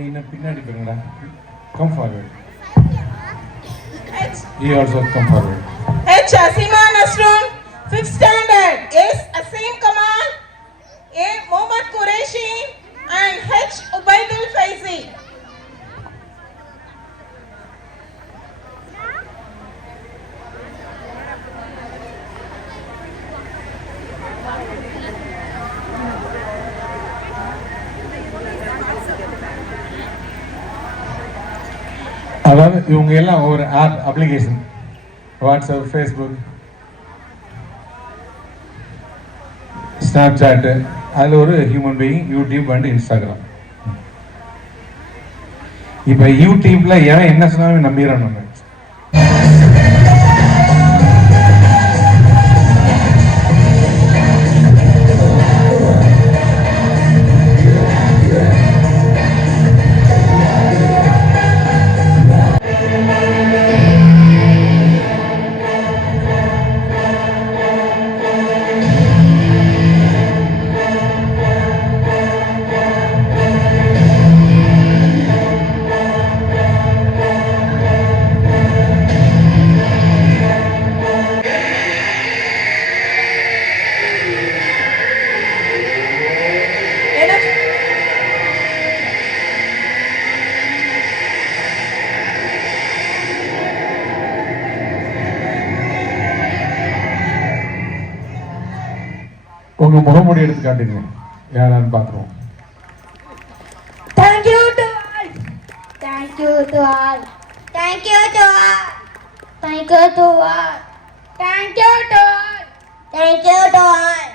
இன்னும் பின்னாடி போயிருங்கடா. Come forward. You also come forward. H. Asima Nasrun, 5th standard. S. Asim Kamal, A. Mohammad Qureshi, and H. Ubaidul Faizi. அதாவது இவங்க எல்லாம் ஒரு app application, WhatsApp, Facebook, Snapchat, அதில் ஒரு human being, YouTube and Instagram. இப்போ யூடியூப்ல ஏன் என்ன சொன்னாலும் நம்பிடுறான் நம்ம. உங்க முகமூடி எடுத்து காட்டுங்க, யாரான்னு பாத்துருவோம். Thank you to all. Thank you to all. Thank you to all. Thank you to all. Thank you to all. Thank you to all.